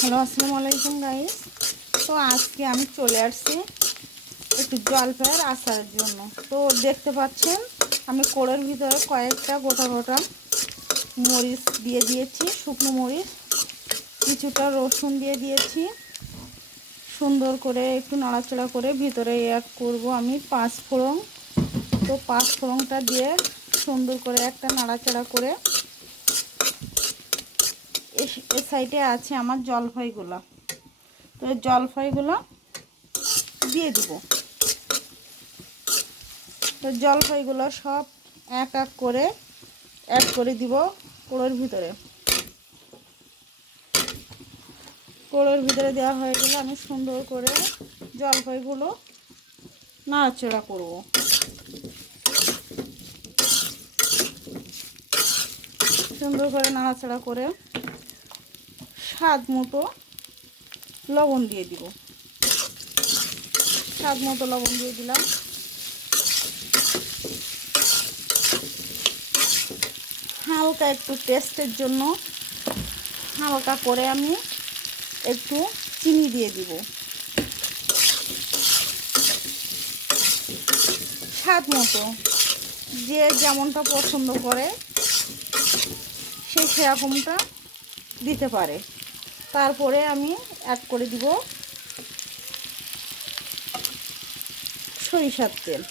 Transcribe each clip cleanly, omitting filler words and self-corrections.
Hello, আসসালামু আলাইকুম guys. তো আজকে আমি চলে আসছি একটু জলপাইয়ের আচারের জন্য। তো দেখতে পাচ্ছেন আমি কোড়ের ভিতরে কয়েকটা গোটা গোটা মরিচ দিয়ে দিয়েছি, শুকনো মরিচ, কিছুটা রসুন দিয়ে দিয়েছি। সুন্দর করে একটু নাড়াচাড়া করে ভিতরে অ্যাড করব আমি পাঁচ ফোড়ন। তো পাঁচ ফোড়নটা দিয়ে সুন্দর করে একটা নাড়াচাড়া করে এ সাইডে আছে আমার জলপাইগুলো। তো জলপাইগুলো দিয়ে দিব। তো জলপাইগুলো সব এক এক করে অ্যাড করে দিব কোড়োর ভিতরে। কোড়োর ভিতরে দেওয়া হয়ে গেলে আমি সুন্দর করে জলপাইগুলো নাড়াচাড়া করব। সুন্দর করে নাড়াচাড়া করে স্বাদ মতো লবণ দিয়ে দিব। স্বাদ মতো লবণ দিয়ে দিলাম। হালকা একটু টেস্টের জন্য হালকা করে আমি একটু চিনি দিয়ে দিব। স্বাদ মতো যে যেমনটা পছন্দ করে সে সেরকমটা দিতে পারে। তারপরে আমি অ্যাড করে দিব সরিষার তেল।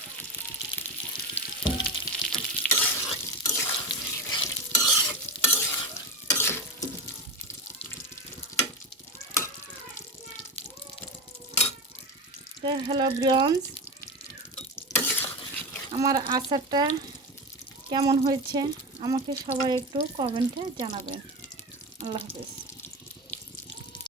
হ্যালো ব্রিয়ন্স, আমার আচারটা কেমন হয়েছে আমাকে সবাই একটু কমেন্টে জানাবেন। আল্লাহ হাফেজ।